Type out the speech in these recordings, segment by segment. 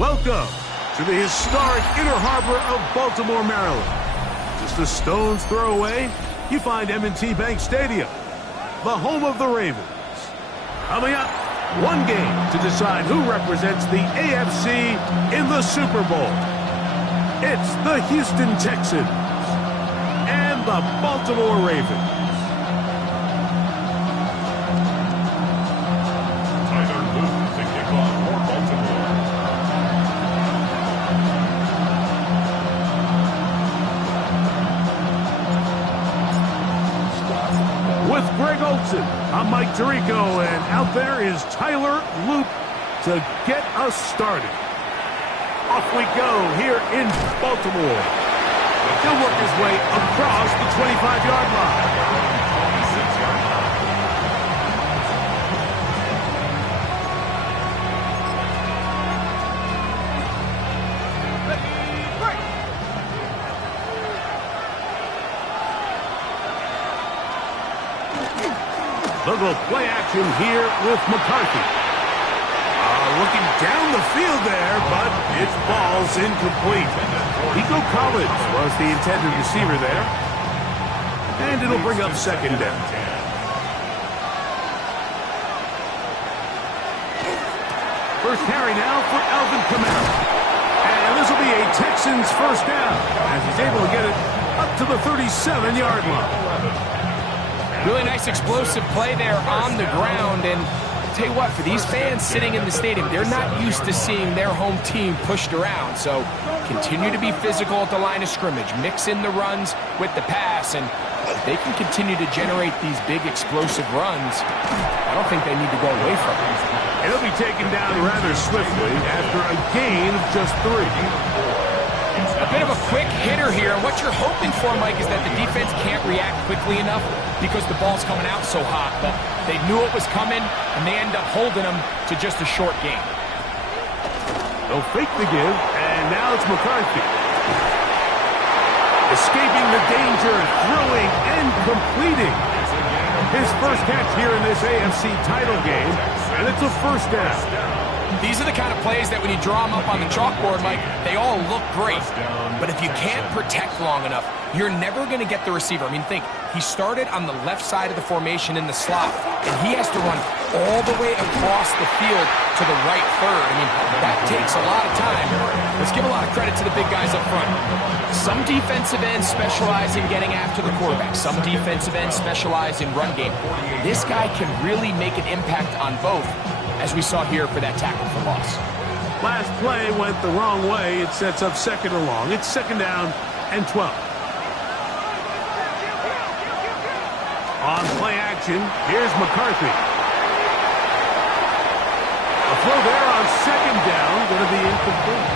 Welcome to the historic Inner Harbor of Baltimore, Maryland. Just a stone's throw away, you find M&T Bank Stadium, the home of the Ravens. Coming up, one game to decide who represents the AFC in the Super Bowl. It's the Houston Texans and the Baltimore Ravens. With Greg Olson, I'm Mike Tirico, and out there is Tyler Loop to get us started. Off we go here in Baltimore. He'll work his way across the 25-yard line. They'll go play action here with McCarthy. Looking down the field there, but it's ball's incomplete. Nico Collins was the intended receiver there. And it'll bring up second down. First carry now for Alvin Kamara. And this will be a Texans first down as he's able to get it up to the 37-yard line. Really nice explosive play there on the ground, and I'll tell you what, for these fans sitting in the stadium, they're not used to seeing their home team pushed around, so continue to be physical at the line of scrimmage, mix in the runs with the pass, and if they can continue to generate these big explosive runs, I don't think they need to go away from it. It'll be taken down rather swiftly after a gain of just 3. A bit of a quick hitter here. What you're hoping for, Mike, is that the defense can't react quickly enough because the ball's coming out so hot. But they knew it was coming, and they end up holding them to just a short gain. They'll fake the give, and now it's McCarthy. Escaping the danger, throwing, and completing. His first catch here in this AFC title game, and it's a first down. These are the kind of plays that when you draw them up on the chalkboard, Mike, they all look great. But if you can't protect long enough, you're never going to get the receiver. I mean, think, he started on the left side of the formation in the slot, and he has to run all the way across the field to the right third. I mean, that takes a lot of time. Let's give a lot of credit to the big guys up front. Some defensive ends specialize in getting after the quarterback. Some defensive ends specialize in run game. This guy can really make an impact on both, as we saw here for that tackle for loss. Last play went the wrong way. It sets up second and long. It's second down and 12. On play action, here's McCarthy. A throw there on second down, going to be incomplete.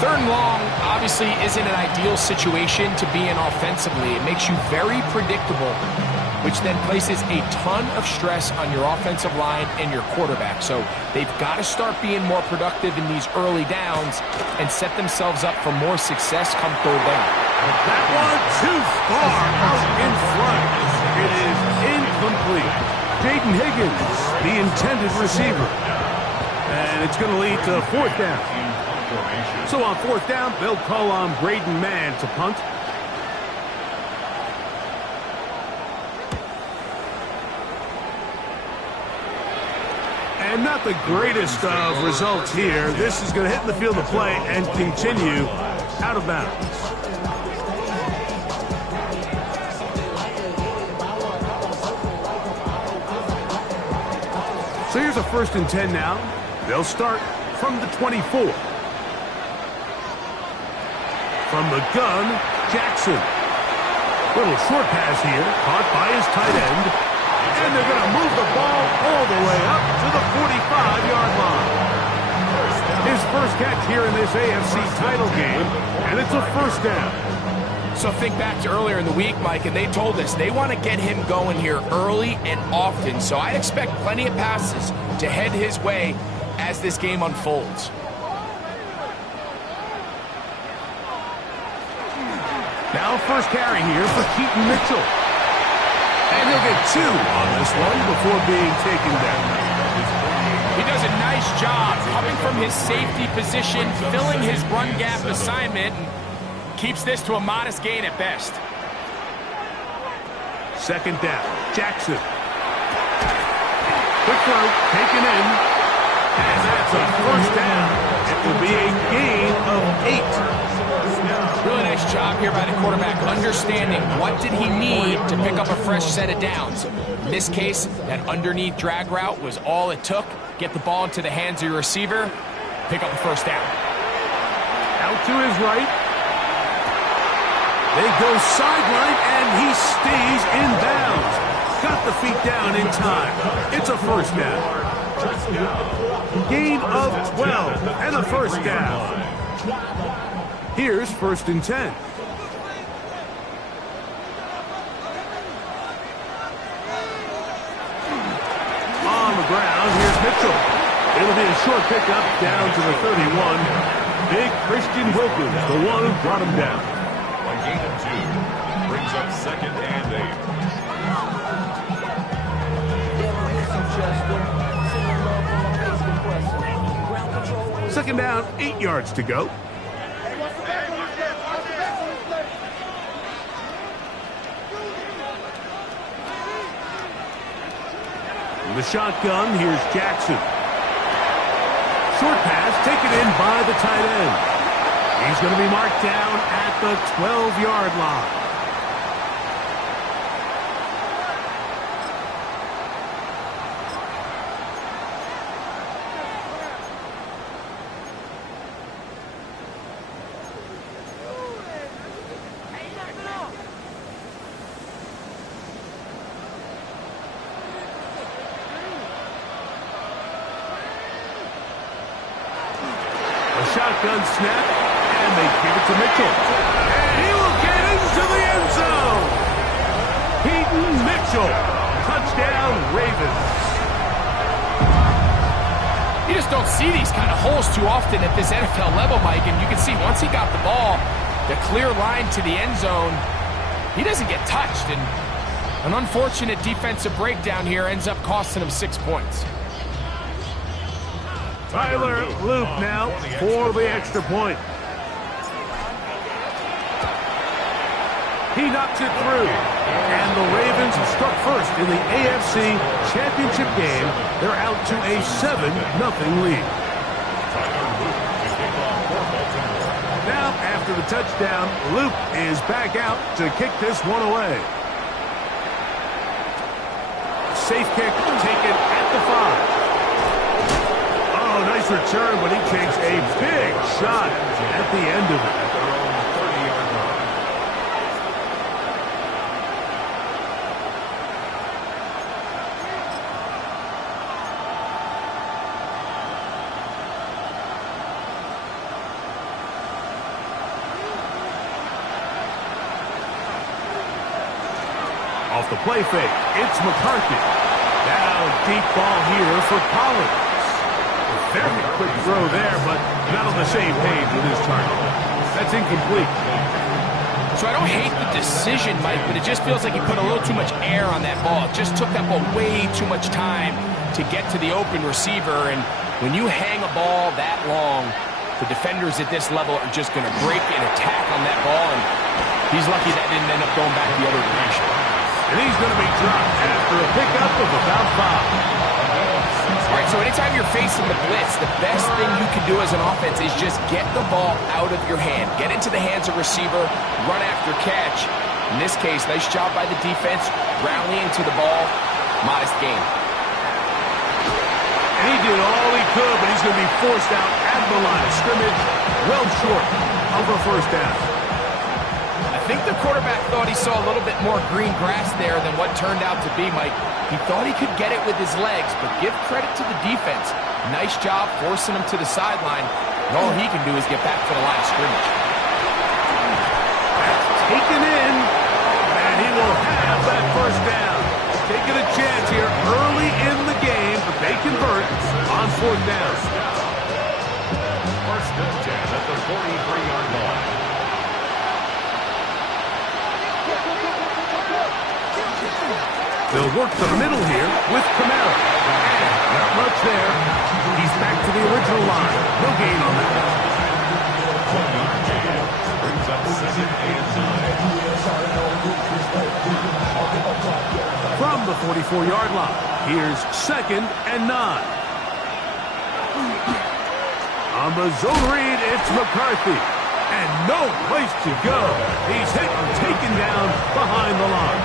Third and long obviously isn't an ideal situation to be in offensively. It makes you very predictable, which then places a ton of stress on your offensive line and your quarterback. So they've got to start being more productive in these early downs and set themselves up for more success come third down. That one too far out in front. It is incomplete. Jaden Higgins, the intended receiver. And it's going to lead to fourth down. So on fourth down, they'll call on Braden Mann to punt. And not the greatest of results here. This is going to hit the field of play and continue out of bounds. So here's a 1st and 10 now. They'll start from the 24. From the gun, Jackson. Little short pass here, caught by his tight end. And they're going to move the ball all the way up to the 45-yard line. His first catch here in this AFC title game, and it's a first down. So think back to earlier in the week, Mike, and they told us they want to get him going here early and often. So I'd expect plenty of passes to head his way as this game unfolds. Now first carry here for Keaton Mitchell. And he'll get 2 on this one before being taken down. He does a nice job coming from his safety position, filling his run gap assignment, and keeps this to a modest gain at best. Second down, Jackson. Quick throw, taken in. And that's a first down. It will be a gain of 8. Really nice job here by the quarterback, understanding what did he need to pick up a fresh set of downs. In this case, that underneath drag route was all it took. Get the ball into the hands of your receiver, pick up a first down. Out to his right. They go sideline, and he stays in bounds. Got the feet down in time. It's a first down. Gain of 12 and a first down. Here's 1st and 10. On the ground, here's Mitchell. It'll be a short pickup down to the 31. Big Christian Wilkins, the one who brought him down. A gain of 2. Brings up 2nd and 8. Second down, 8 yards to go. In the shotgun, here's Jackson. Short pass taken in by the tight end. He's going to be marked down at the 12-yard line. Shotgun snap, and they give it to Mitchell. And he will get into the end zone. Peyton Mitchell, touchdown Ravens. You just don't see these kind of holes too often at this NFL level, Mike, and you can see once he got the ball, the clear line to the end zone, he doesn't get touched, and an unfortunate defensive breakdown here ends up costing him 6 points. Tyler Loop now for the extra point. He knocks it through. And the Ravens struck first in the AFC Championship game. They're out to a 7-0 lead. Now, after the touchdown, Loop is back out to kick this one away. Safe kick taken at the 5. Nice return, but he takes a big shot at the end of it. Off the play fake, it's McCarthy. Down deep ball here for Collins. Very quick throw there, but not on the same page with his target. That's incomplete. So I don't hate the decision, Mike, but it just feels like he put a little too much air on that ball. It just took that ball way too much time to get to the open receiver, and when you hang a ball that long, the defenders at this level are just going to break and attack on that ball, and he's lucky that didn't end up going back the other direction. And he's going to be dropped after a pickup of about 5. All right, so anytime you're facing the blitz, the best thing you can do as an offense is just get the ball out of your hand. Get into the hands of receiver, run after catch. In this case, nice job by the defense, rallying to the ball, modest gain. And he did all he could, but he's going to be forced out at the line of scrimmage, well short of a first down. I think the quarterback thought he saw a little bit more green grass there than what turned out to be, Mike. He thought he could get it with his legs, but give credit to the defense. Nice job forcing him to the sideline, and all he can do is get back to the line of scrimmage. That's taken in, and he will have that first down. Taking a chance here early in the game, but they convert on 4th down. First and 10 at the 43-yard line. They'll work the middle here with Kamara. Not much there. He's back to the original line. No gain on that. Brings up second and 9. From the 44-yard line, here's second and 9. On the zone read, it's McCarthy. And no place to go. He's hit and taken down behind the line.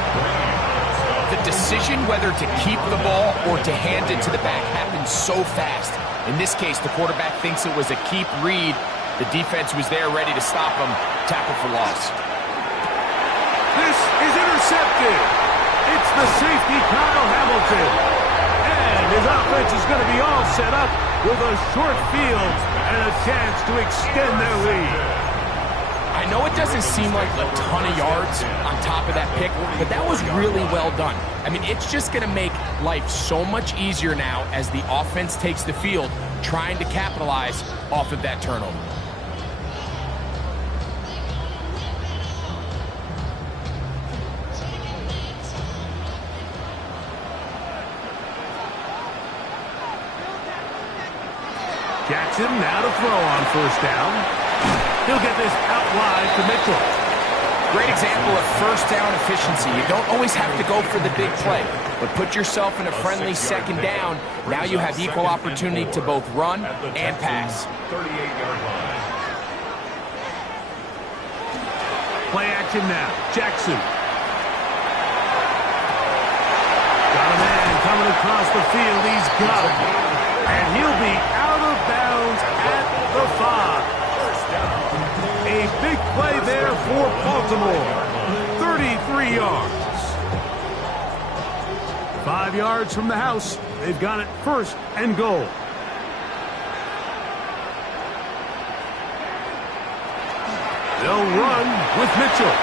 The decision whether to keep the ball or to hand it to the back happens so fast. In this case, the quarterback thinks it was a keep read. The defense was there ready to stop him. Tackle for loss. This is intercepted. It's the safety, Kyle Hamilton. And his offense is going to be all set up with a short field and a chance to extend their lead. I know it doesn't seem like a ton of yards on top of that pick, but that was really well done. I mean, it's just going to make life so much easier now as the offense takes the field, trying to capitalize off of that turnover. Jackson now to throw on first down. He'll get this out wide to Mitchell. Great example of first down efficiency. You don't always have to go for the big play, but put yourself in a friendly second down. Now you have equal opportunity to both run and pass. 38-yard line. Play action now. Jackson. Got a man coming across the field. He's got him. And he'll be out of bounds at the 5. A big play there for Baltimore. 33 yards. 5 yards from the house. They've got it first and goal. They'll run with Mitchell.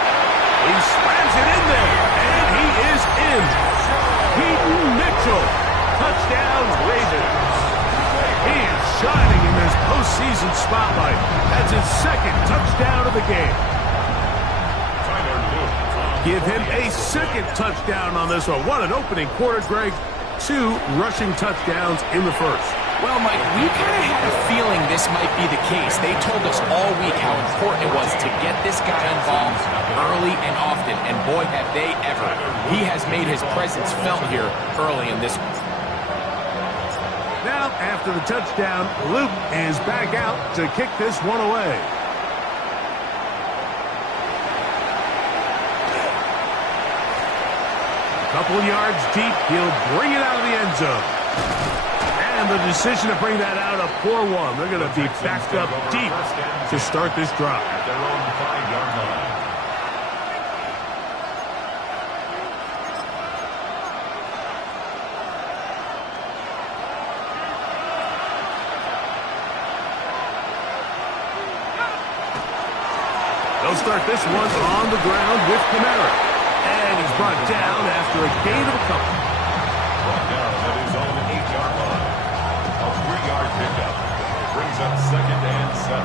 He slams it in there, and he is in. Keaton Mitchell. Touchdown, Ravens. He is shining in this postseason spotlight. That's his second touchdown of the game. Give him a second touchdown on this one. What an opening quarter, Greg. 2 rushing touchdowns in the first. Well, Mike, we kind of had a feeling this might be the case. They told us all week how important it was to get this guy involved early and often, and boy, have they ever. He has made his presence felt here early in this one. Now, after the touchdown, Luke is back out to kick this one away. A couple yards deep, he'll bring it out of the end zone. And the decision to bring that out, a poor one. They're going to be backed up deep to start this drive. At their own 5-yard line. They'll start this one on the ground with Kamara. And he's brought down after a gain of a couple. Brought down at his own 8-yard line. A 3-yard pickup. Brings up second and 7.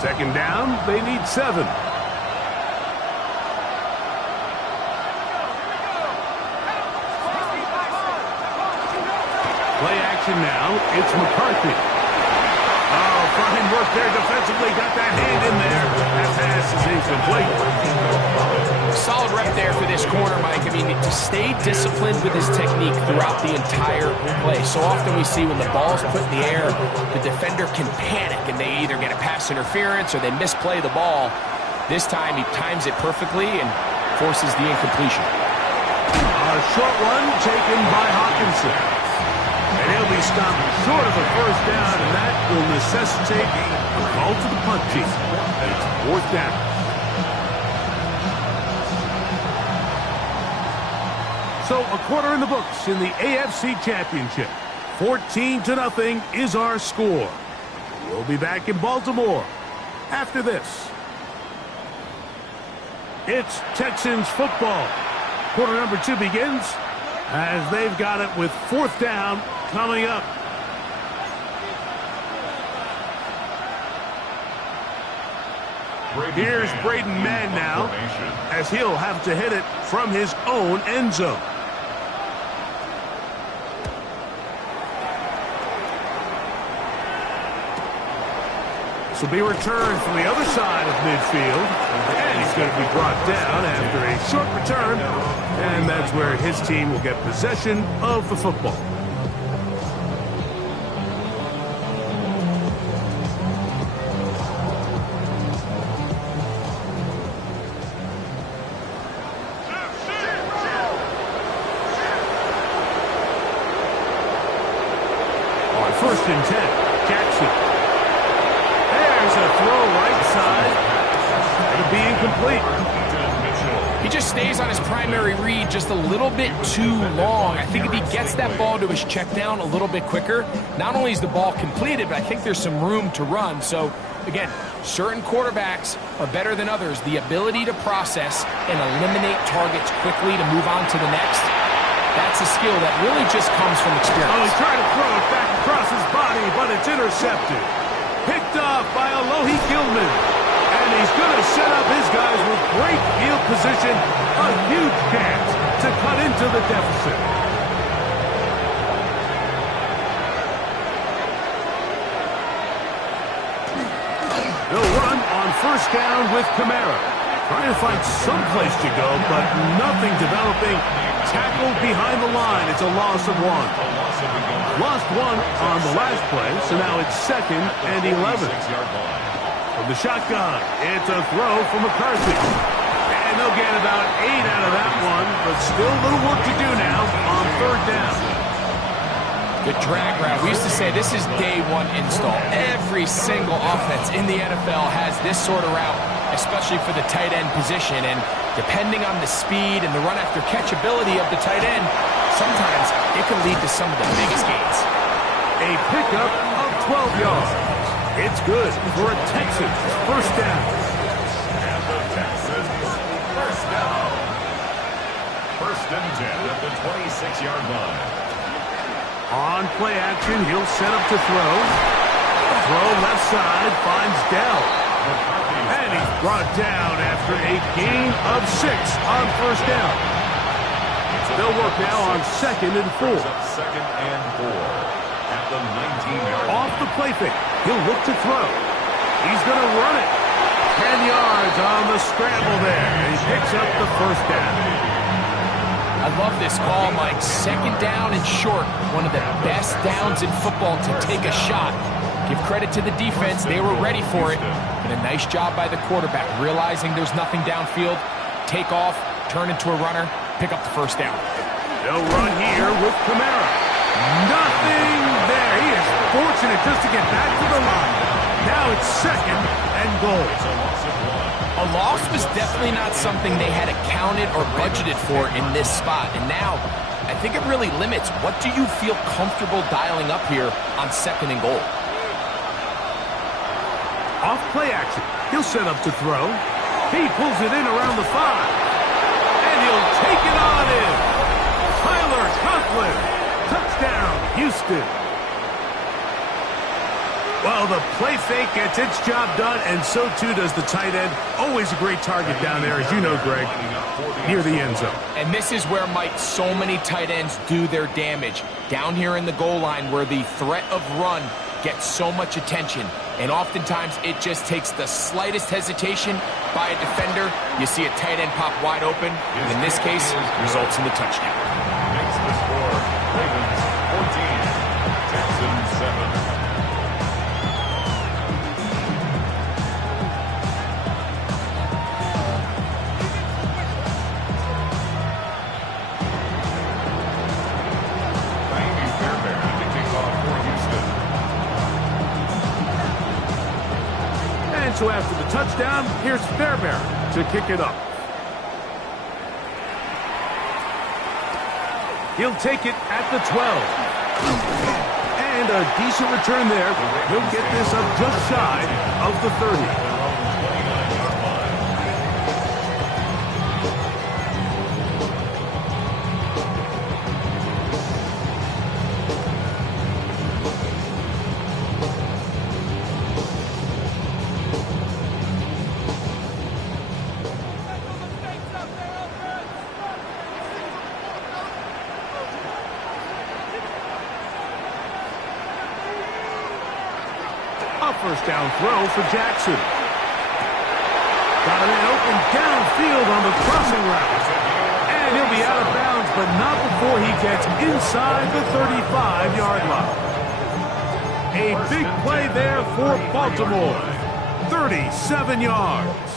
Second down, they need 7. Play action now, it's McCarthy. Oh, fine work there defensively, got that hand in there. That pass is incomplete. Solid rep there for this corner, Mike. I mean, to stay disciplined with his technique throughout the entire play. So often we see when the ball's put in the air, the defender can panic and they either get a pass interference or they misplay the ball. This time he times it perfectly and forces the incompletion. A short one taken by Hawkinson. And he'll be stopped short of the first down, and that will necessitate a call to the punt team. It's 4th down. So a quarter in the books in the AFC Championship. 14-0 is our score. We'll be back in Baltimore after this. It's Texans football. Quarter number 2 begins as they've got it with 4th down coming up. Here's Braden Mann now, as he'll have to hit it from his own end zone. This will be returned from the other side of midfield, and he's going to be brought down after a short return, and that's where his team will get possession of the football. On 1st and 10, Jackson. There's a throw right side. It'll be incomplete. He just stays on his primary read just a little bit too long. I think if he gets that ball to his check down a little bit quicker, not only is the ball completed, but I think there's some room to run. So, again, certain quarterbacks are better than others. The ability to process and eliminate targets quickly to move on to the next, that's a skill that really just comes from experience. Oh, he's trying to throw it back across his body, but it's intercepted. Picked off by Alohi Gilman. And he's going to set up his guys with great field position. A huge chance to cut into the deficit. They'll run on 1st down with Kamara. Trying to find some place to go, but nothing developing. Tackled behind the line. It's a loss of 1. Lost 1 on the last play, so now it's 2nd and 11. From the shotgun, it's a throw from McCarthy. And they'll get about 8 out of that one, but still a little work to do now on 3rd down. The drag route. We used to say this is day 1 install. Every single offense in the NFL has this sort of route, especially for the tight end position. And depending on the speed and the run after catch ability of the tight end, sometimes it can lead to some of the biggest gains. A pickup of 12 yards. It's good for a Texans 1st down. And the Texans 1st down. 1st and 10 at the 26-yard line. On play action, he'll set up to throw. Throw left side, finds Dell. And he's brought down after a gain of 6 on 1st down. They'll work now on 2nd and 4. 2nd and 4 at the 19-yard line. Off the play fake, he'll look to throw. He's going to run it. 10 yards on the scramble there. And he picks up the 1st down. I love this call, Mike. 2nd down and short. One of the best downs in football to take a shot. Give credit to the defense. They were ready for it. And a nice job by the quarterback, realizing there's nothing downfield. Take off, turn into a runner, pick up the 1st down. They'll run here with Kamara. Nothing there. He is fortunate just to get back to the line. Now it's 2nd and goal. A loss was definitely not something they had accounted or budgeted for in this spot. And now, I think it really limits what do you feel comfortable dialing up here on 2nd and goal. Off play action. He'll set up to throw. He pulls it in around the 5. And he'll take it on in. Tyler Conklin. Touchdown, Houston. Well, the play fake gets its job done, and so too does the tight end. Always a great target down there, as you know, Greg, near the end zone. And this is where, Mike, so many tight ends do their damage. Down here in the goal line where the threat of run gets so much attention. And oftentimes it just takes the slightest hesitation by a defender. You see a tight end pop wide open. And in this case, results in the touchdown. Makes the score Ravens 14, Texans 7. So after the touchdown, here's Fairbairn to kick it up. He'll take it at the 12. And a decent return there. He'll get this up just shy of the 30. first down throw for Jackson. Got a man open downfield on the crossing route. And he'll be out of bounds, but not before he gets inside the 35-yard line. A big play there for Baltimore. 37 yards.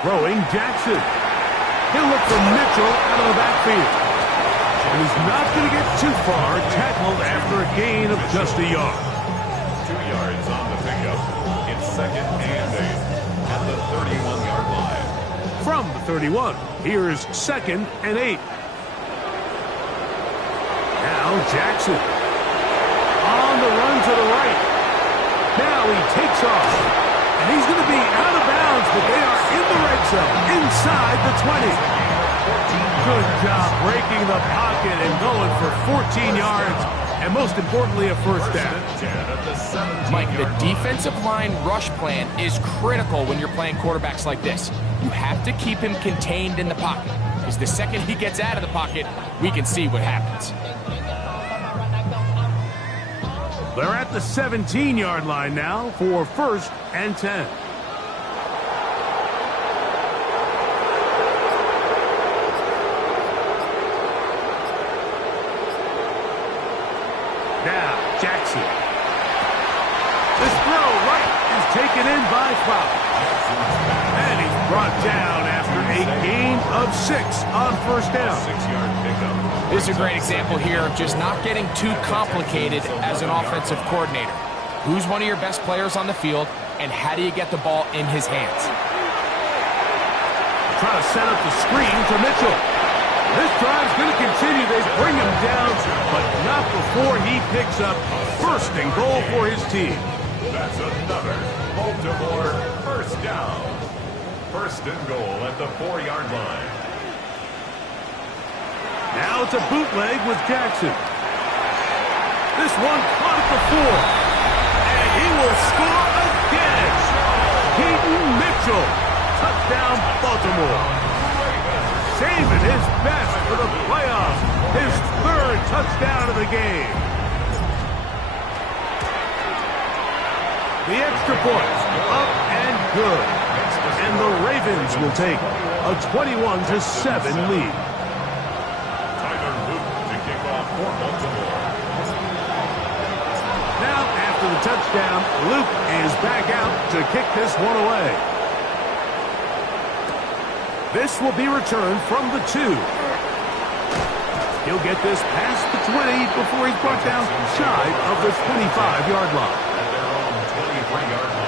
Throwing Jackson. He'll look for Mitchell out of the backfield. And he's not going to get too far, tackled after a gain of just a yard. 2 yards on the pickup. It's 2nd and 8 at the 31-yard line. From the 31, here's 2nd and 8. Now Jackson. On the run to the right. Now he takes off. And he's going to be out of bounds, but they are in the red zone, inside the 20. Good job breaking the pocket and going for 14 yards, and most importantly, a first down. Mike, the defensive line rush plan is critical when you're playing quarterbacks like this. You have to keep him contained in the pocket, because the second he gets out of the pocket, we can see what happens. They're at the 17-yard line now for 1st and 10. Now, Jackson. This throw right is taken in by Flowers. And he's brought down after a gain of 6 on first down. 6-yard pickup. This is a great example here of just not getting too complicated as an offensive coordinator. Who's one of your best players on the field, and how do you get the ball in his hands? Trying to set up the screen to Mitchell. This drive's going to continue. They bring him down, but not before he picks up 1st and goal for his team. That's another Baltimore first down. 1st and goal at the 4-yard line. Now it's a bootleg with Jackson. This one caught at the 4. And he will score again. Keaton Mitchell. Touchdown, Baltimore. Saving his best for the playoffs. His 3rd touchdown of the game. The extra points up and good. And the Ravens will take a 21-7 lead. Now, after the touchdown, Luke is back out to kick this one away. This will be returned from the 2. He'll get this past the 20 before he's brought down shy of the 25-yard line. At their own 23-yard line.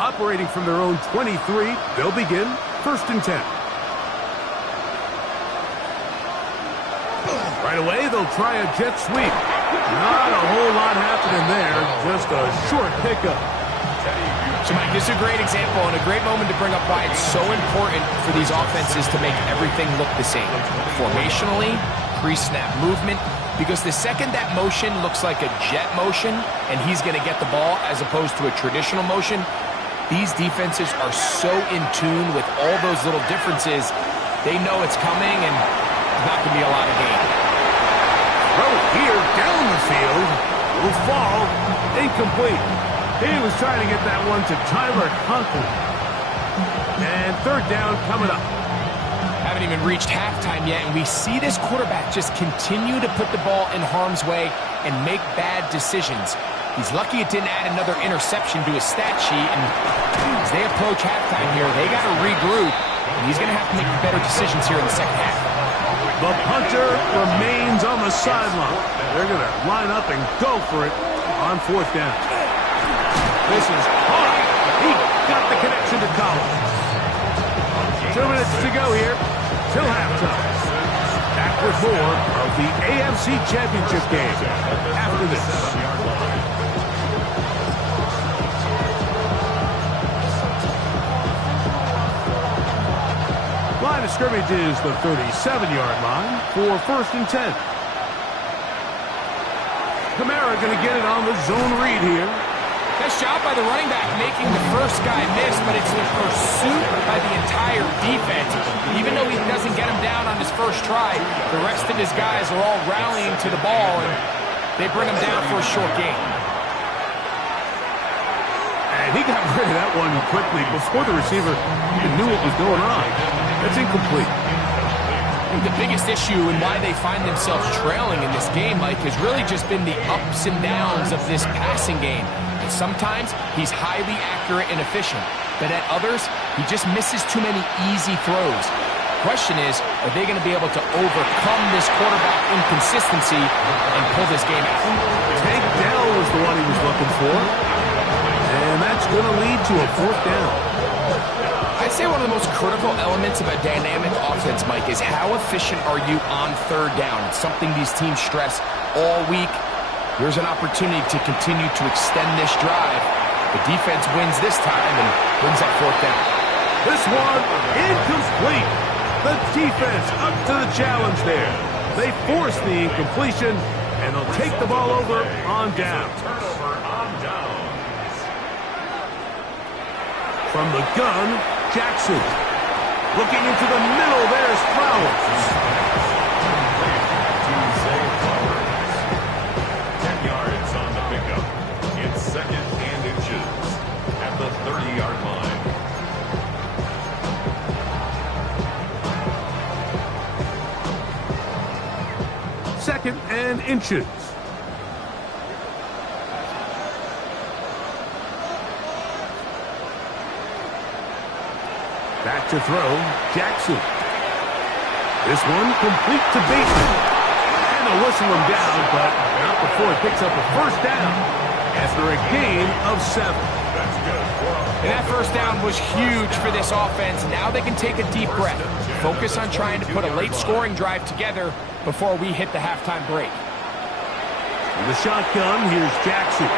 Operating from their own 23, they'll begin 1st and 10. Right away, they'll try a jet sweep. Not a whole lot happening there, just a short pickup. So, Mike, this is a great example and a great moment to bring up why it's so important for these offenses to make everything look the same. Formationally, pre-snap movement, because the second that motion looks like a jet motion and he's going to get the ball as opposed to a traditional motion, these defenses are so in tune with all those little differences. They know it's coming, and there's not going to be a lot of gain. Throw here down the field. Will fall. Incomplete. He was trying to get that one to Tyler Conklin. And 3rd down coming up. Haven't even reached halftime yet, and we see this quarterback just continue to put the ball in harm's way and make bad decisions. He's lucky it didn't add another interception to his stat sheet, and as they approach halftime here, they got to regroup, and he's going to have to make better decisions here in the second half. The punter remains on the sideline. They're going to line up and go for it on 4th down. This is hard. He got the connection to Collins. 2 minutes to go here till halftime. Back with more of the AFC Championship game after this. of scrimmage is the 37-yard line for 1st and 10. Kamara going to get it on the zone read here. Nice job by the running back making the first guy miss, but it's the pursuit by the entire defense. Even though he doesn't get him down on his first try, the rest of his guys are all rallying to the ball, and they bring him down for a short gain. And he got rid of that one quickly before the receiver even knew what was going on. That's incomplete. The biggest issue and why they find themselves trailing in this game, Mike, has really just been the ups and downs of this passing game. And sometimes he's highly accurate and efficient, but at others, he just misses too many easy throws. The question is, are they going to be able to overcome this quarterback inconsistency and pull this game out? Tank Dell was the one he was looking for, and that's going to lead to a 4th down. I'd say one of the most critical elements of a dynamic offense, Mike, is how efficient are you on 3rd down? It's something these teams stress all week. Here's an opportunity to continue to extend this drive. The defense wins this time and brings up 4th down. This one incomplete. The defense up to the challenge there. They force the incompletion, and they'll take the ball over on down. From the gun, Jackson. Looking into the middle, there's Flowers. 10 yards on the pickup. It's 2nd and inches at the 30-yard line. Second and inches. Back to throw, Jackson. This one complete to Bateman. And they'll whistle him down, but not before he picks up a 1st down after a gain of 7. And that 1st down was huge for this offense. Now they can take a deep breath. Focus on trying to put a late scoring drive together before we hit the halftime break. In the shotgun, here's Jackson.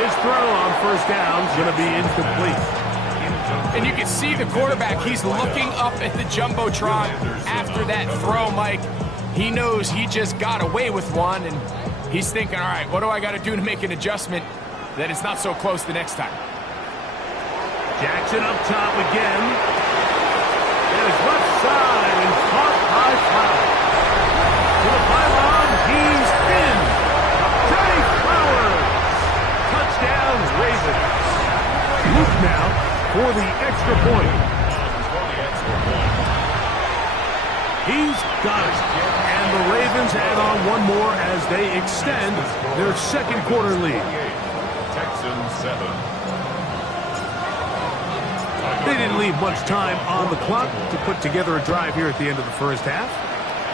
His throw on 1st down is going to be incomplete. And you can see the quarterback, he's looking up at the Jumbotron after that throw, Mike. He knows he just got away with one, and he's thinking, all right, what do I got to do to make an adjustment that it's not so close the next time? Jackson up top again. And his left side and caught by Flowers. To the pylon, he's in. Trey Flowers. Touchdown, Ravens. Luke now for the extra point. He's got it. And the Ravens add on one more as they extend their 2nd quarter lead. Texans 7. They didn't leave much time on the clock to put together a drive here at the end of the 1st half.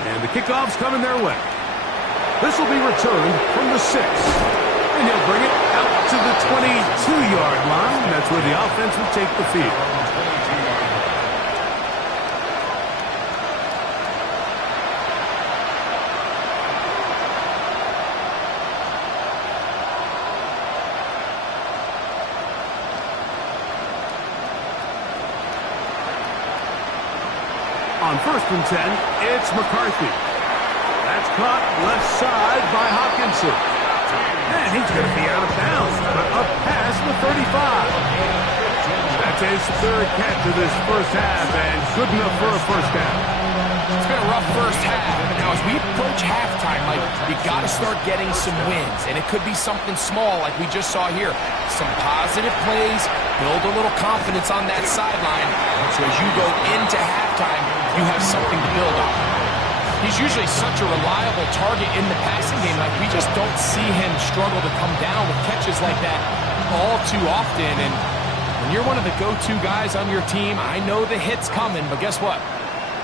And the kickoff's coming their way. This will be returned from the 6. And he'll bring it out to the 22-yard line. That's where the offense will take the field. On 1st and 10, it's McCarthy. That's caught left side by Hawkinson. And he's going to be out of bounds, but up past the 35. That's his 3rd catch of this 1st half, and good enough for a 1st down. It's been a rough 1st half. Now, as we approach halftime, Mike, you got to start getting some wins, and it could be something small like we just saw here. Some positive plays, build a little confidence on that sideline, so as you go into halftime, you have something to build on. He's usually such a reliable target in the passing game. Like, we just don't see him struggle to come down with catches like that all too often. And when you're one of the go-to guys on your team, I know the hit's coming, but guess what?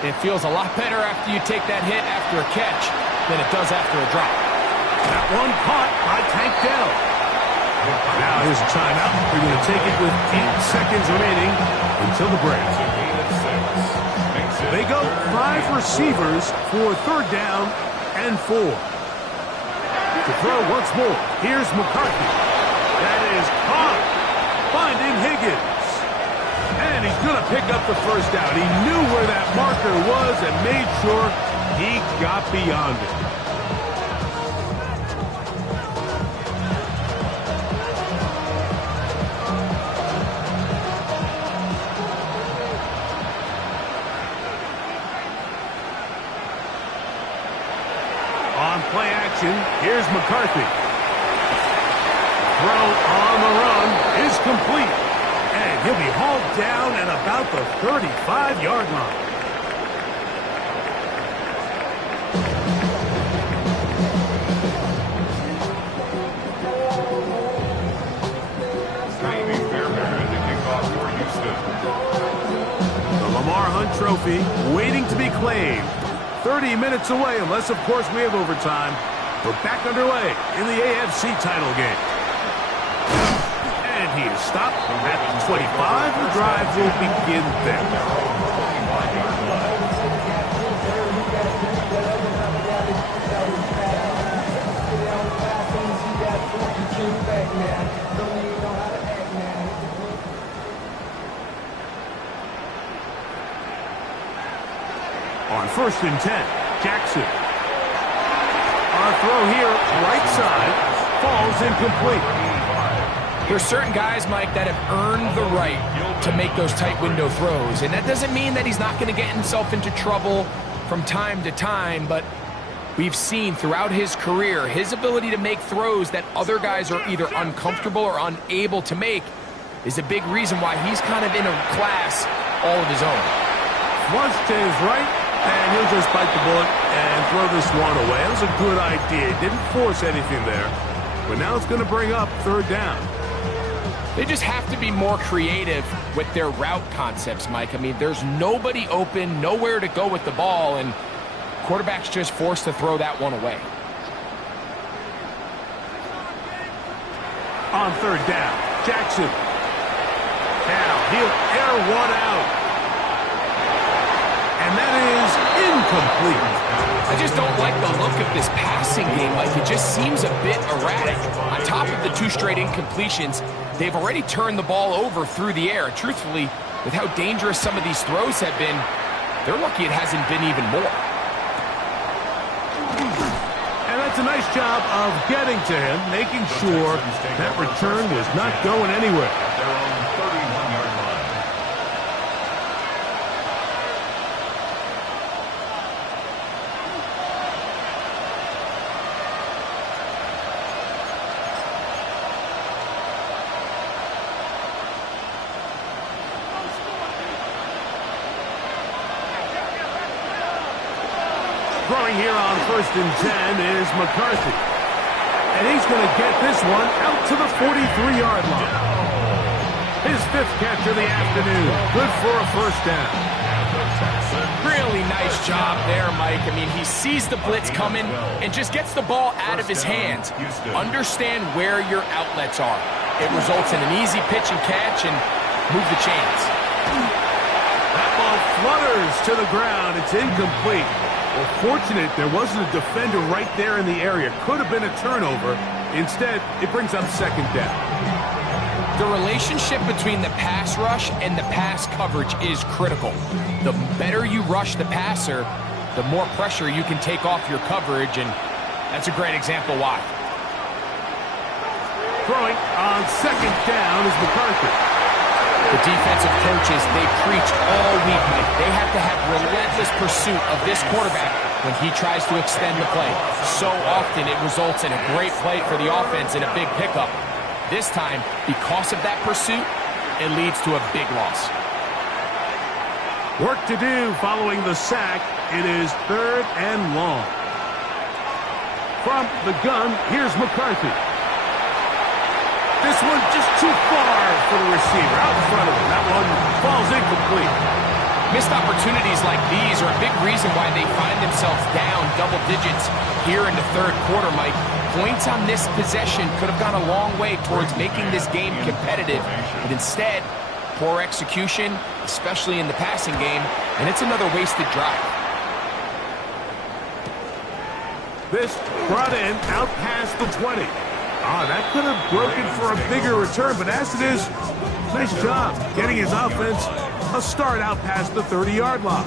It feels a lot better after you take that hit after a catch than it does after a drop. That one caught by Tank Dell. Now here's a timeout. We're going to take it with 8 seconds remaining until the break. They go 5 receivers for 3rd down and 4. To throw once more, here's McCarthy. That is caught, finding Higgins. And he's going to pick up the first down. He knew where that marker was and made sure he got beyond it. On play action, here's McCarthy. Throw on the run is complete. And he'll be hauled down at about the 35-yard line. The Lamar Hunt Trophy waiting to be claimed. 30 minutes away, unless, of course, we have overtime. We're back underway in the AFC title game. And he is stopped at the 25. The drive will begin there. On 1st and 10, Jackson. Our throw here, right side, falls incomplete. There's certain guys, Mike, that have earned the right to make those tight window throws. And that doesn't mean that he's not going to get himself into trouble from time to time, but we've seen throughout his career his ability to make throws that other guys are either uncomfortable or unable to make is a big reason why he's kind of in a class all of his own. Flush to his right. And he'll just bite the bullet and throw this one away. That was a good idea. Didn't force anything there. But now it's going to bring up 3rd down. They just have to be more creative with their route concepts, Mike. I mean, there's nobody open, nowhere to go with the ball, and quarterback's just forced to throw that one away. On 3rd down, Jackson. Now he'll air one out. And that is incomplete. I just don't like the look of this passing game. Like, it just seems a bit erratic. On top of the 2 straight incompletions, they've already turned the ball over through the air. And truthfully, with how dangerous some of these throws have been, they're lucky it hasn't been even more. And that's a nice job of getting to him, making sure that return was not going anywhere. Throwing here on 1st and 10 is McCarthy. And he's going to get this one out to the 43-yard line. His 5th catch of the afternoon. Good for a 1st down. Really nice job there, Mike. I mean, he sees the blitz coming and just gets the ball out of his hands. Understand where your outlets are. It results in an easy pitch and catch and move the chains. That ball flutters to the ground. It's incomplete. Well, fortunate there wasn't a defender right there in the area. Could have been a turnover. Instead, it brings up 2nd down. The relationship between the pass rush and the pass coverage is critical. The better you rush the passer, the more pressure you can take off your coverage, and that's a great example why. Throwing on 2nd down is McCarthy. The defensive coaches, they preach all week, Mike. They have to have relentless pursuit of this quarterback when he tries to extend the play. So often it results in a great play for the offense and a big pickup. This time, because of that pursuit, it leads to a big loss. Work to do following the sack. It is 3rd and long. From the gun, here's McCarthy. This one just too far for the receiver. Out in front of him. That one falls incomplete. Missed opportunities like these are a big reason why they find themselves down double digits here in the 3rd quarter, Mike. Points on this possession could have gone a long way towards making this game competitive. But instead, poor execution, especially in the passing game, and it's another wasted drive. This brought in out past the 20. Oh, that could have broken for a bigger return, but as it is, nice job getting his offense a start out past the 30-yard line.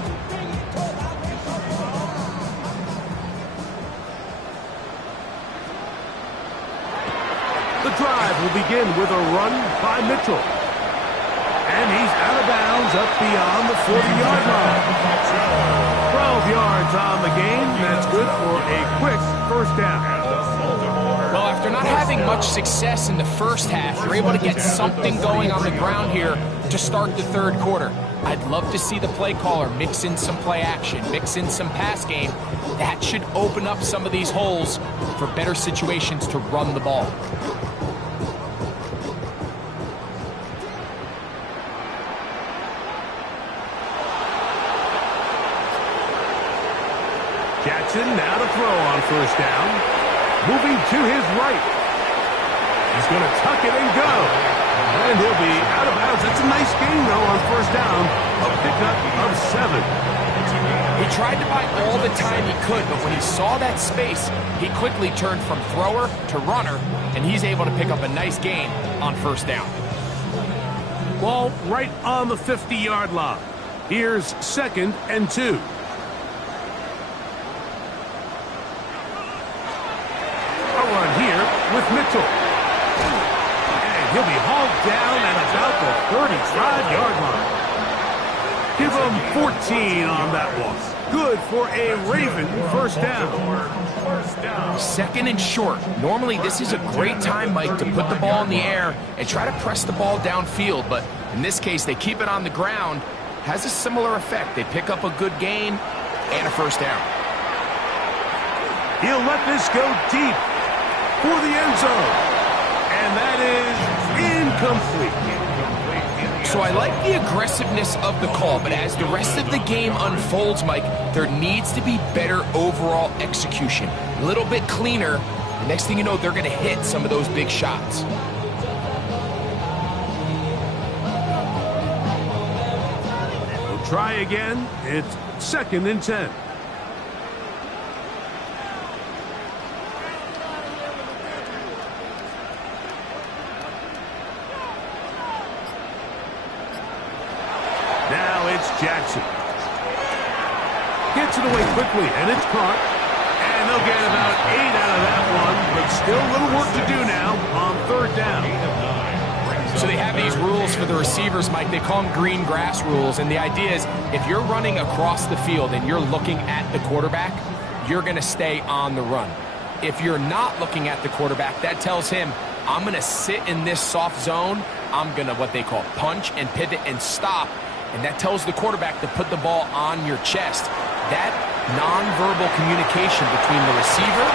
The drive will begin with a run by Mitchell. And he's out of bounds up beyond the 40-yard line. 12 yards on the game. That's good for a quick first down. Well, after not having much success in the first half, you're able to get something going on the ground here to start the third quarter. I'd love to see the play caller mix in some play action, mix in some pass game. That should open up some of these holes for better situations to run the ball. Jackson now to throw on first down. Moving to his right. He's going to tuck it and go. And he'll be out of bounds. That's a nice gain, though, on first down. A pickup of 7. He tried to buy all the time he could, but when he saw that space, he quickly turned from thrower to runner, and he's able to pick up a nice gain on first down. Ball right on the 50-yard line. Here's 2nd and 2. With Mitchell. And he'll be hauled down at about the 35-yard line. Give him 14 on that one. Good for a Raven first down. 2nd and short. Normally this is a great time, Mike, to put the ball in the air and try to press the ball downfield, but in this case they keep it on the ground. Has a similar effect. They pick up a good gain and a first down. He'll let this go deep for the end zone. And that is incomplete. So I like the aggressiveness of the call, but as the rest of the game unfolds, Mike, there needs to be better overall execution. A little bit cleaner. The next thing you know, they're going to hit some of those big shots. We'll try again. It's 2nd and 10. Jackson gets it away quickly, and it's caught. And they'll get about 8 out of that one, but still a little work to do now on third down. So they have these rules for the receivers, Mike. They call them green grass rules, and the idea is if you're running across the field and you're looking at the quarterback, you're going to stay on the run. If you're not looking at the quarterback, that tells him, I'm going to sit in this soft zone. I'm going to what they call punch and pivot and stop. And that tells the quarterback to put the ball on your chest. That nonverbal communication between the receiver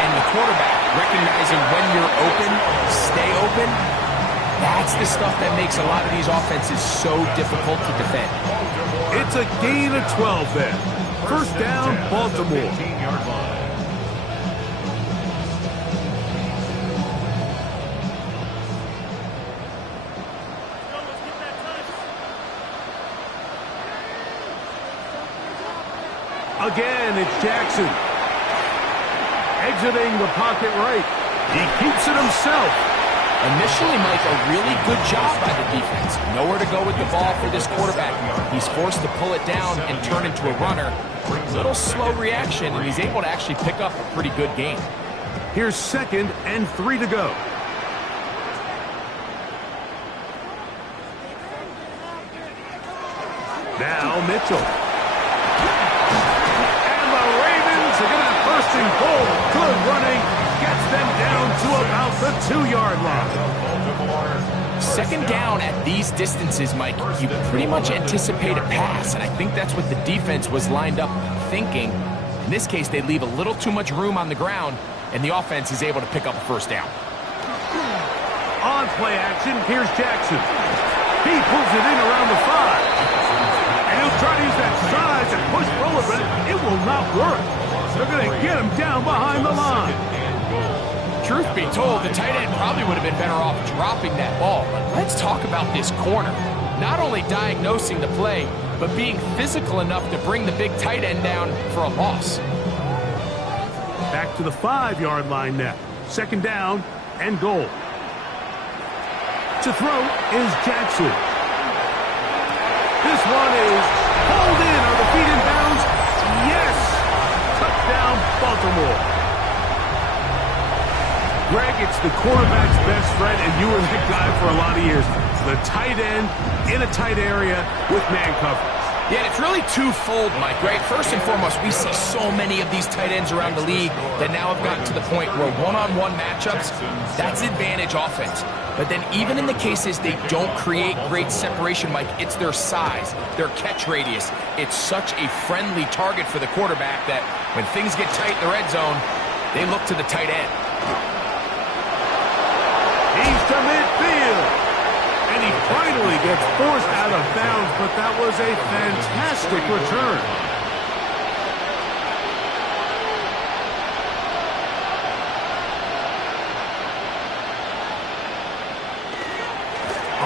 and the quarterback, recognizing when you're open, stay open, that's the stuff that makes a lot of these offenses so difficult to defend. It's a gain of 12 there. First down, Baltimore. Again, it's Jackson. Exiting the pocket right. He keeps it himself. Initially, Mike, a really good job by the defense. Nowhere to go with the ball for this quarterback. He's forced to pull it down and turn into a runner. Little slow reaction, and he's able to actually pick up a pretty good gain. Here's 2nd and 3 to go. Now Mitchell. They're going to have first and goal. Good running. Gets them down to about the 2-yard line. 2nd down at these distances, Mike, you pretty much anticipate a pass, and I think that's what the defense was lined up thinking. In this case, they leave a little too much room on the ground, and the offense is able to pick up a first down. On play action, here's Jackson. He pulls it in around the 5. And he'll try to use that size and push forward, but it will not work. They're going to get him down behind the line. Truth be told, the tight end probably would have been better off dropping that ball. But let's talk about this corner. Not only diagnosing the play, but being physical enough to bring the big tight end down for a loss. Back to the 5-yard line now. 2nd down and goal. To throw is Jackson. This one is pulled in. Are the feet in bounds? Yes! Touchdown, Baltimore. Greg, it's the quarterback's best friend, and you were that guy for a lot of years. The tight end in a tight area with man coverage. Yeah, and it's really twofold, Mike, right? First and foremost, we see so many of these tight ends around the league that now have gotten to the point where one-on-one matchups, that's advantage offense. But then even in the cases they don't create great separation, Mike, it's their size, their catch radius. It's such a friendly target for the quarterback that when things get tight in the red zone, they look to the tight end. He's to midfield. And he finally gets forced out of bounds, but that was a fantastic return.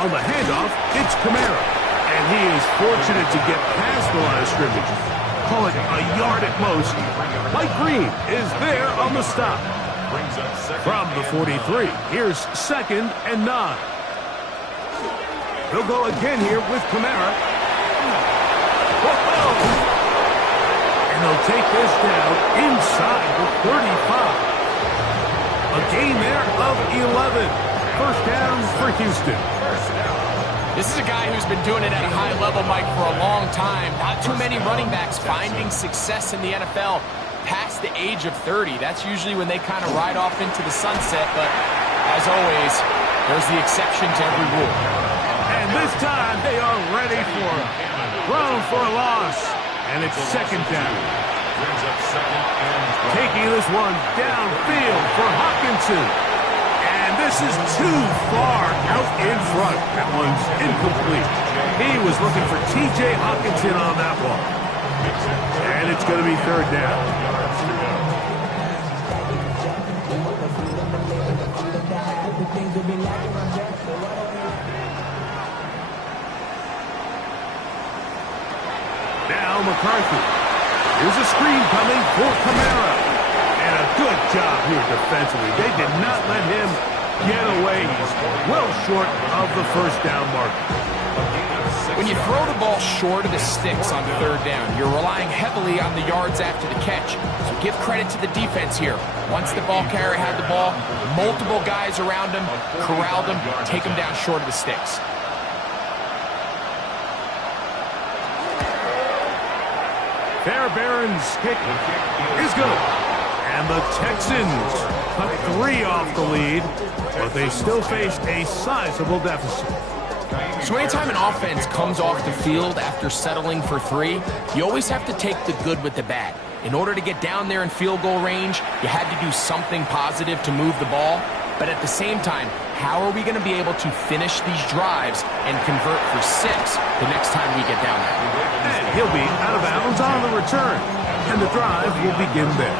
On the handoff, it's Kamara. And he is fortunate to get past the line of scrimmage. Call it a yard at most. Mike Green is there on the stop. From the 43, here's 2nd and 9. He'll go again here with Kamara. Whoa! And they'll take this down inside the 35. A gain there of 11. First down for Houston. This is a guy who's been doing it at a high level, Mike, for a long time. Not too many running backs finding success in the NFL past the age of 30. That's usually when they kind of ride off into the sunset, but as always, there's the exception to every rule. And this time, they are ready for him. Thrown for a loss. And it's 2nd down. Taking this one downfield for Hockenson. And this is too far out in front. That one's incomplete. He was looking for T.J. Hockenson on that one. And it's going to be 3rd down. Now McCarthy. Here's a screen coming for Kamara. And a good job here defensively. They did not let him get away. He's well short of the first down mark. When you throw the ball short of the sticks on 3rd down, you're relying heavily on the yards after the catch. So give credit to the defense here. Once the ball carrier had the ball, multiple guys around him, corralled him, take him down short of the sticks. Fairbairn's kick is good. And the Texans cut 3 off the lead, but they still face a sizable deficit. So anytime an offense comes off the field after settling for 3, you always have to take the good with the bad. In order to get down there in field goal range, you had to do something positive to move the ball. But at the same time, how are we going to be able to finish these drives and convert for 6 the next time we get down there? And he'll be out of bounds on the return. And the drive will begin there.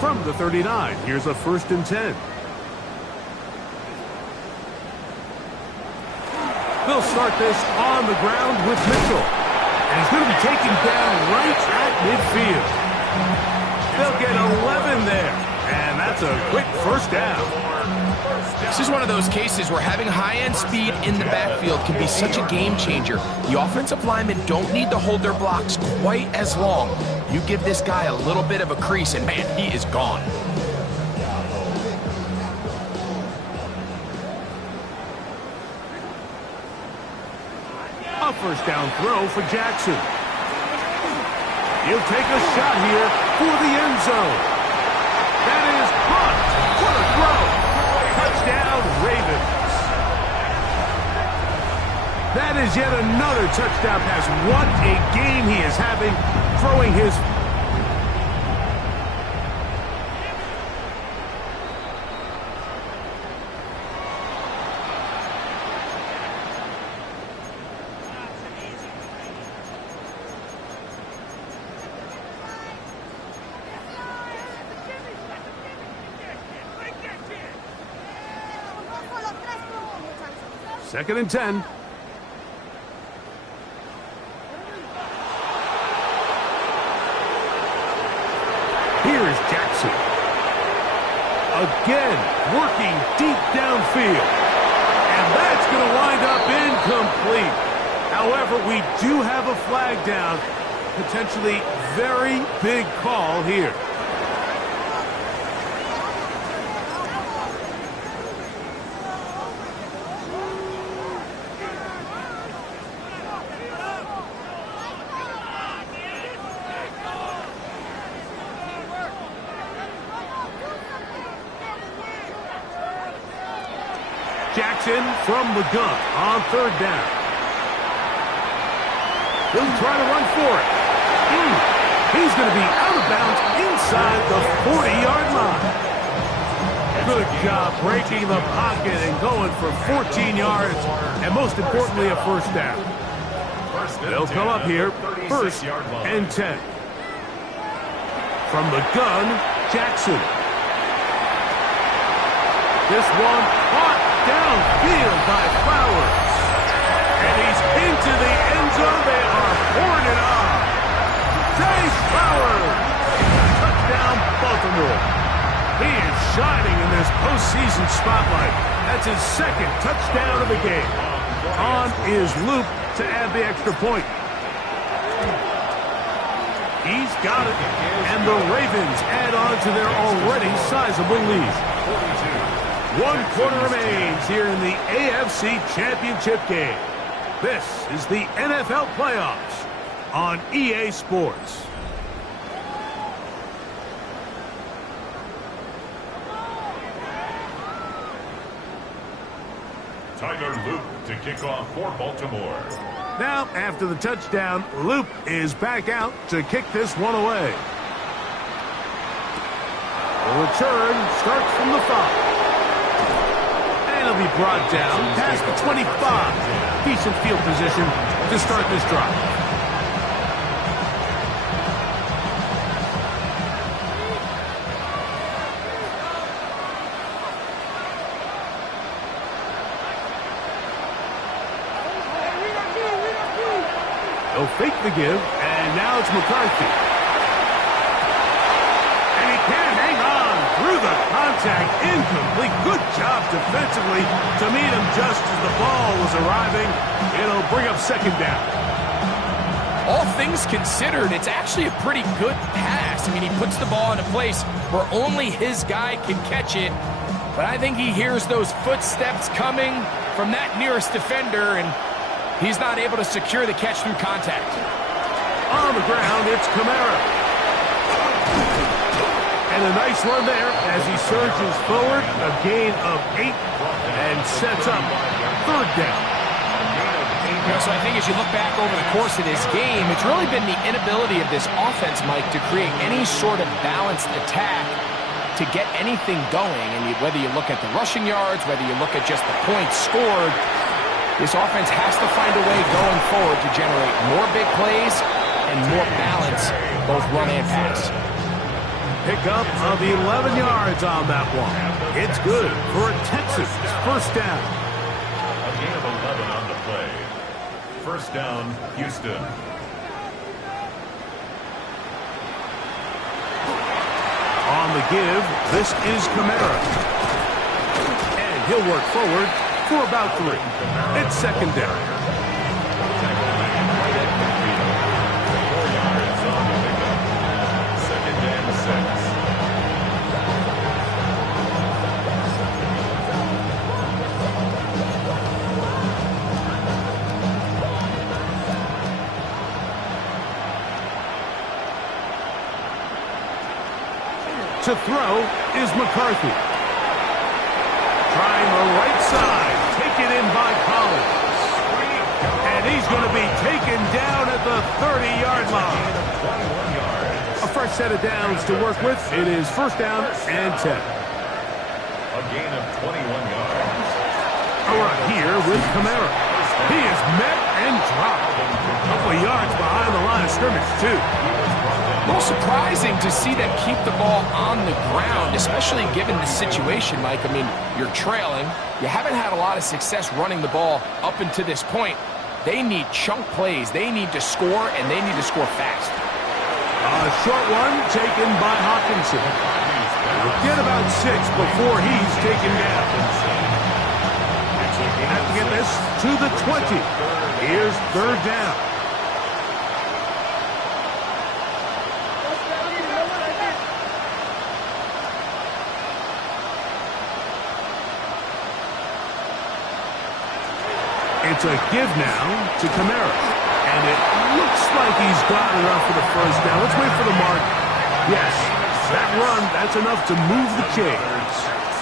From the 39, here's a 1st and 10. They'll start this on the ground with Mitchell. And he's going to be taken down right at midfield. They'll get 11 there. And that's a quick 1st down. This is one of those cases where having high-end speed in the backfield can be such a game changer. The offensive linemen don't need to hold their blocks quite as long. You give this guy a little bit of a crease, and man, he is gone. A 1st down throw for Jackson. He'll take a shot here for the end zone. That is caught. What a throw. Touchdown, Ravens. That is yet another touchdown pass. What a game he is having, throwing his... Second and 10. Again, working deep downfield. And that's going to wind up incomplete. However, we do have a flag down. Potentially very big call here. Jackson from the gun on third down. He'll try to run for it. He's going to be out of bounds inside the 40-yard line. Good job breaking the pocket and going for 14 yards, and most importantly, a first down. They'll come up here, first and 10. From the gun, Jackson. This one caught downfield by Flowers. And he's into the end zone. They are pouring it on. Chase Flowers. Touchdown, Baltimore. He is shining in this postseason spotlight. That's his second touchdown of the game. On is Luke to add the extra point. He's got it. And the Ravens add on to their already sizable lead. 1 quarter remains here in the AFC Championship game. This is the NFL Playoffs on EA Sports. Tyler Luke to kick off for Baltimore. Now, after the touchdown, Luke is back out to kick this one away. The return starts from the 5. And he'll be brought down past the 25. Decent field position to start this drive. They'll fake the give, and now it's McCarthy. And he can't hang on through the contact. Incomplete. Good job defensively to meet him just as the ball was arriving. It'll bring up second down. All things considered, it's actually a pretty good pass. I mean, he puts the ball in a place where only his guy can catch it. But I think he hears those footsteps coming from that nearest defender, and he's not able to secure the catch through contact. On the ground, it's Kamara. And a nice run there as he surges forward. A gain of 8 and sets up third down. So I think as you look back over the course of this game, it's really been the inability of this offense, Mike, to create any sort of balanced attack to get anything going. And whether you look at the rushing yards, whether you look at just the points scored, this offense has to find a way going forward to generate more big plays and more balance, both run and pass. Pickup of 11 yards on that one. It's good for a Texas first down. A gain of 11 on the play. First down, Houston. On the give, this is Kamara. And he'll work forward for about 3. It's second down. 4 yards on the pickup. Second and 6. To throw is McCarthy. Trying the right side. Taken in by Collins. And he's going to be taken down at the 30-yard line. A fresh set of downs to work with. It is first down and 10. A gain of 21 yards. A run here with Kamara. He is met and dropped. A couple of yards behind the line of scrimmage, too. A little surprising to see them keep the ball on the ground, especially given the situation, Mike. I mean, you're trailing. You haven't had a lot of success running the ball up until this point. They need chunk plays. They need to score, and they need to score fast. A short one taken by Hawkinson. He'll get about 6 before he's taken down. Have to get this to the 20. Here's third down. It's a give now to Kamara. And it looks like he's got enough for the first down. Let's wait for the mark. Yes, that run, that's enough to move the chains.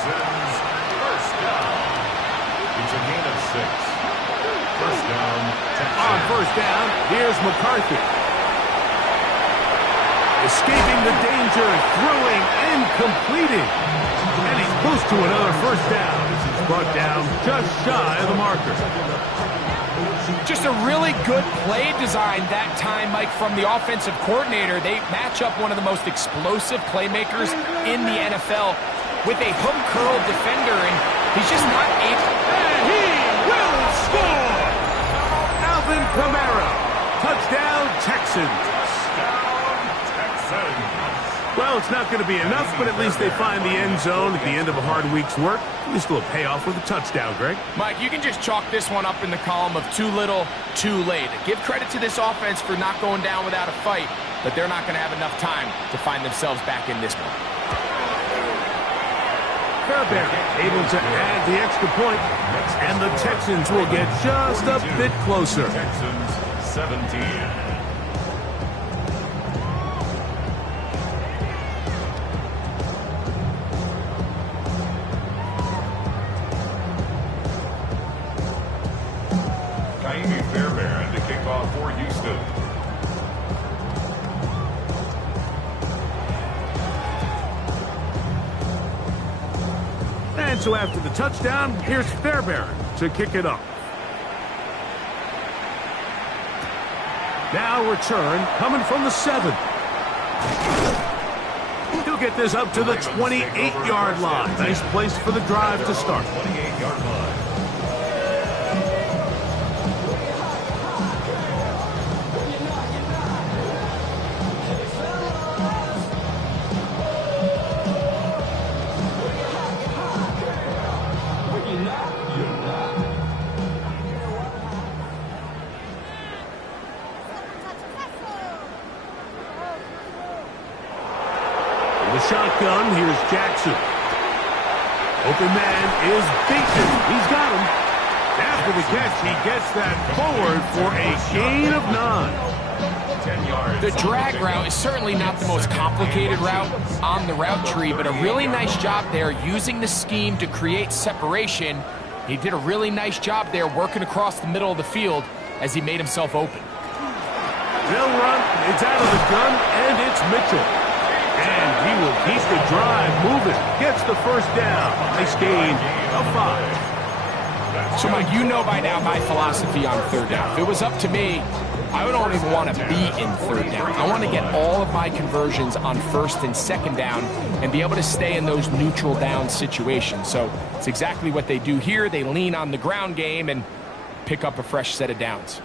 First down. It's a gain of 6. First down. On first down, here's McCarthy. Escaping the danger, throwing and completing. And he's close to another first down. This is brought down just shy of the marker. Just a really good play design that time, Mike, from the offensive coordinator. They match up one of the most explosive playmakers in the NFL with a hook curl defender, and he's just not able. And he will score! Alvin Kamara. Touchdown, Texans. Well, it's not going to be enough, but at least they find the end zone at the end of a hard week's work. At least a little payoff with a touchdown, Greg. Mike, you can just chalk this one up in the column of too little, too late. Give credit to this offense for not going down without a fight, but they're not going to have enough time to find themselves back in this one. Fairbairn able to add the extra point, and the Texans will get just a bit closer. Texans 17. Fairbairn to kick off for Houston. And so after the touchdown, here's Fairbairn to kick it off. Now return coming from the 7. He'll get this up to the 28-yard line. Nice place for the drive to start. 28-yard line. Shotgun, here's Jackson. Open man is Bateman. He's got him. After the catch, he gets that forward for a gain of 9. 10 yards. The drag route is certainly not the most complicated route on the route tree, but a really nice job there using the scheme to create separation. He did a really nice job there working across the middle of the field as he made himself open. They'll run. It's out of the gun, and it's Mitchell. And he will keep the drive moving. Gets the first down. Nice gain of 5. So, Mike, you know by now my philosophy on third down. If it was up to me, I don't even want to be in third down. I want to get all of my conversions on first and second down and be able to stay in those neutral down situations. So it's exactly what they do here. They lean on the ground game and pick up a fresh set of downs.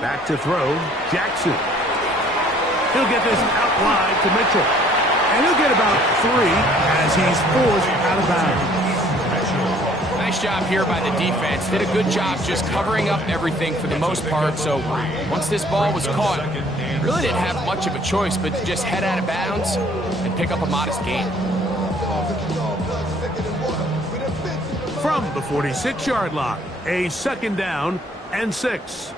Back to throw, Jackson. He'll get this out wide to Mitchell. And he'll get about 3 as he's forced out of bounds. Nice job here by the defense. Did a good job just covering up everything for the most part. So once this ball was caught, really didn't have much of a choice but to just head out of bounds and pick up a modest gain. From the 46-yard line, a second down and 6.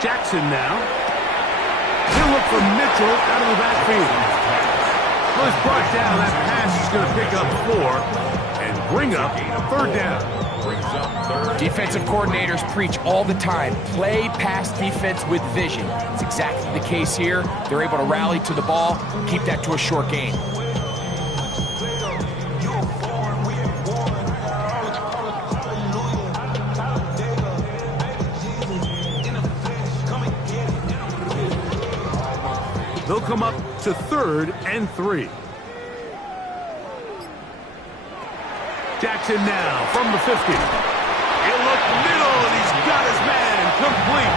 Jackson now. He'll look for Mitchell out of the backfield. Well, he's brought down. That pass is going to pick up 4 and bring up third down. Defensive coordinators preach all the time, play pass defense with vision. It's exactly the case here. They're able to rally to the ball, keep that to a short gain. They'll come up to 3rd and 3. Jackson now from the 50. He'll look middle, and he's got his man complete.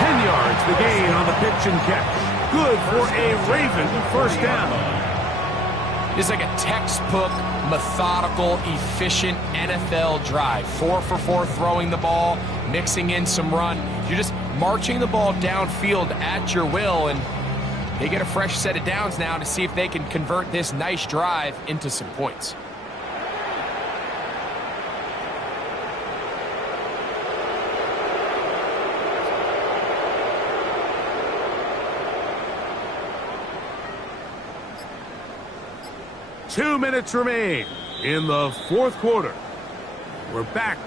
10 yards the gain on the pitch and catch. Good for a Raven first down. This is like a textbook, methodical, efficient NFL drive. 4 for 4 throwing the ball, mixing in some run. You're just marching the ball downfield at your will, and they get a fresh set of downs now to see if they can convert this nice drive into some points. Two minutes remain in the fourth quarter. We're back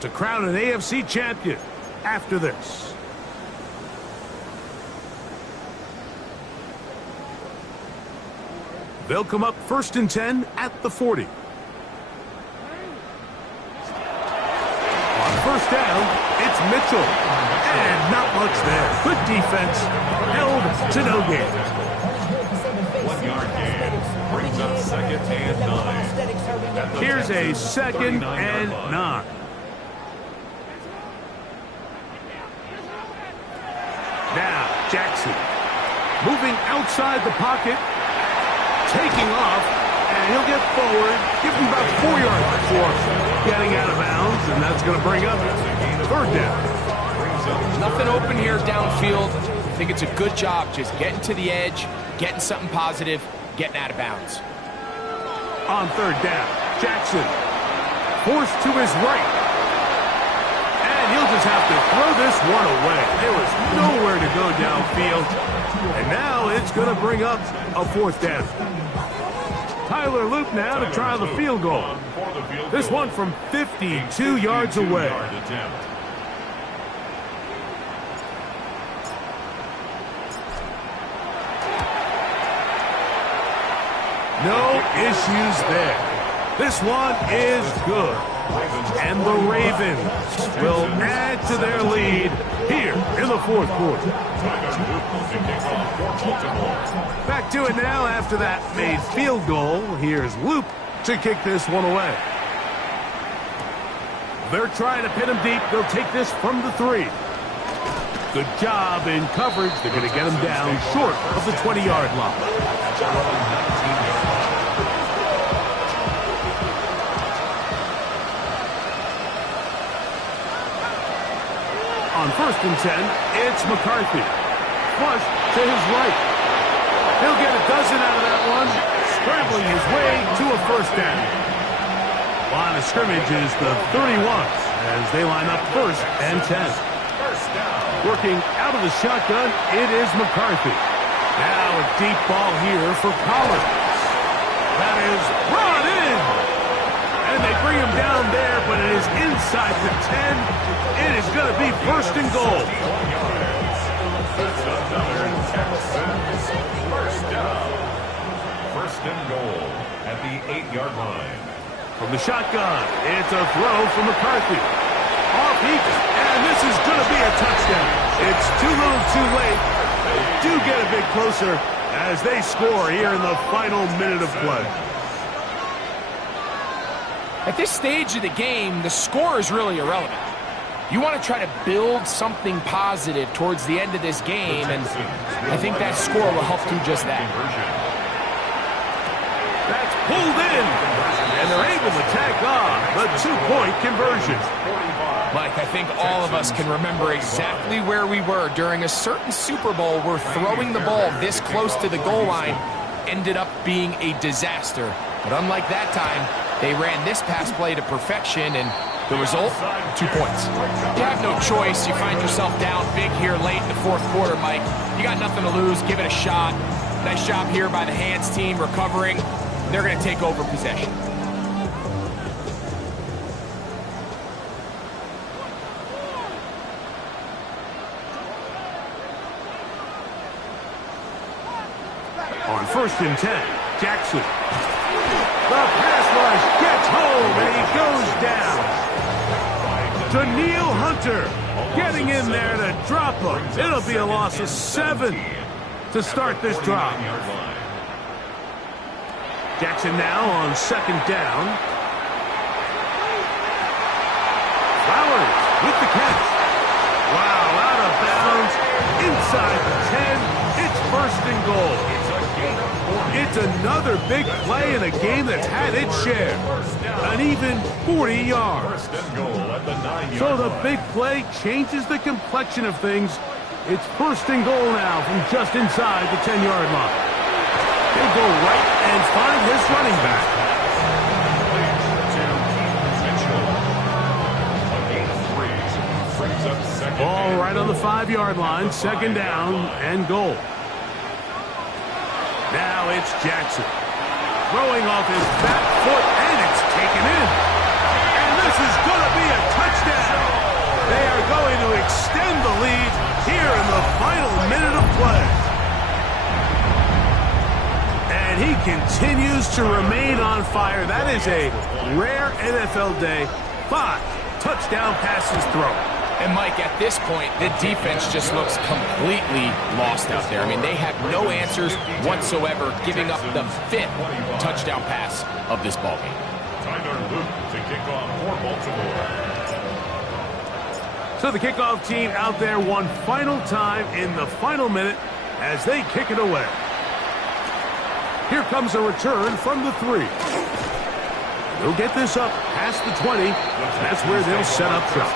to crown an AFC champion after this. They'll come up 1st and 10 at the 40. On first down, it's Mitchell. And not much there. Good defense. Held to no gain. 1 yard gain. Brings up 2nd and 9. Here's a 2nd and 9. Now, Jackson. Moving outside the pocket. Taking off. And he'll get forward. Give him about 4 yards before getting out of bounds. And that's going to bring up 3rd down. Nothing open here downfield. I think it's a good job just getting to the edge, getting something positive, getting out of bounds. On 3rd down, Jackson forced to his right. And he'll just have to throw this one away. There was nowhere to go downfield. And now it's going to bring up a 4th down. Tyler Loop now to try the field goal. This one from 52 yards away. No issues there. This one is good. And the Ravens will add to their lead here in the 4th quarter. Back to it now after that made field goal. Here's Loop to kick this one away. They're trying to pin him deep. They'll take this from the 3. Good job in coverage. They're going to get him down short of the 20-yard line. On 1st and 10, it's McCarthy. Flush to his right. He'll get a dozen out of that one, scrambling his way to a 1st down. Line of scrimmage is the 31 as they line up 1st and 10. Working out of the shotgun, it is McCarthy. Now a deep ball here for Collins. That is brought in. And they bring him down there, but it is inside the 10. It is going to be 1st and goal. That's another Texans 1st down. 1st and goal at the 8-yard line. From the shotgun, it's a throw from McCarthy. Off he goes, and this is going to be a touchdown. It's too little too late. They do get a bit closer as they score here in the final minute of play. At this stage of the game, the score is really irrelevant. You want to try to build something positive towards the end of this game, and I think that score will help do just that. That's pulled in, and they're able to tack on the 2-point conversion. Mike, I think all of us can remember exactly where we were during a certain Super Bowl where throwing the ball this close to the goal line ended up being a disaster. But unlike that time, they ran this pass play to perfection, and the result, 2 points. You have no choice. You find yourself down big here late in the 4th quarter, Mike. You got nothing to lose. Give it a shot. Nice job here by the hands team recovering. They're going to take over possession. On 1st and 10, Jackson. The pass rush gets home, and he goes down. Daniil Hunter getting in there to drop him. It'll be a loss of 7 to start this drive. Jackson now on 2nd down. Flowers with the catch. inside the 10. It's first and goal. It's another big play in a game that's had its share. An even 40 yards. So the big play changes the complexion of things. It's first and goal now from just inside the 10-yard line. He'll go right and find his running back. Ball right on the 5-yard line, second down and goal. Now it's Jackson. Throwing off his back foot, and it's taken in. And this is going to be a touchdown. They are going to extend the lead here in the final minute of play. And he continues to remain on fire. That is a rare NFL day. 5 touchdown passes thrown. And, Mike, at this point, the defense just looks completely lost out there. I mean, they have no answers whatsoever, giving up the 5th touchdown pass of this ballgame. Tyler Luke to kick off for Baltimore. So the kickoff team out there one final time in the final minute as they kick it away. Here comes a return from the 3. They'll get this up past the 20. That's where they'll set up shop.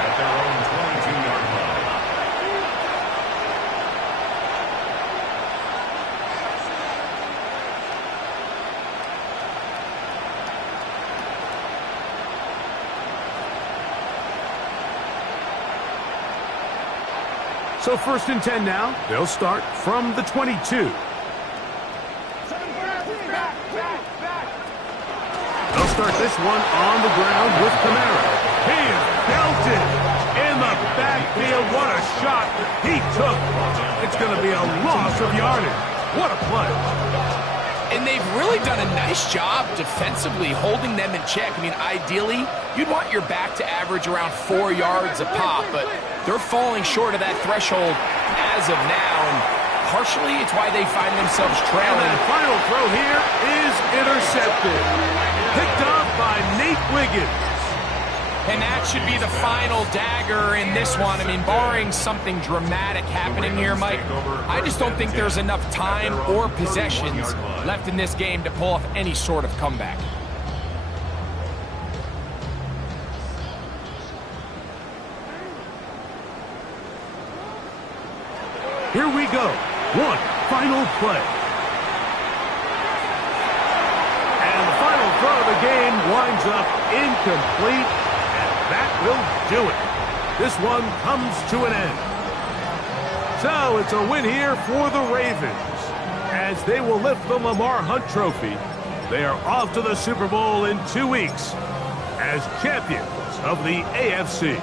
At their own 22-yard line. So first and 10 now. They'll start from the 22. They'll start this one on the ground with Kamara. He is belted in the backfield. What a shot he took. It's going to be a loss of yardage. What a play. And they've really done a nice job defensively holding them in check. I mean, ideally, you'd want your back to average around 4 yards a pop, but they're falling short of that threshold as of now, and partially it's why they find themselves trailing. And that final throw here is intercepted. Picked off by Nate Wiggins. And that should be the final dagger in this one. I mean, barring something dramatic happening here, Mike, I just don't think there's enough time or possessions left in this game to pull off any sort of comeback. Here we go. One final play. And the final throw of the game winds up incomplete. That will do it. This one comes to an end. So it's a win here for the Ravens as they will lift the Lamar Hunt Trophy. They are off to the Super Bowl in 2 weeks as champions of the AFC.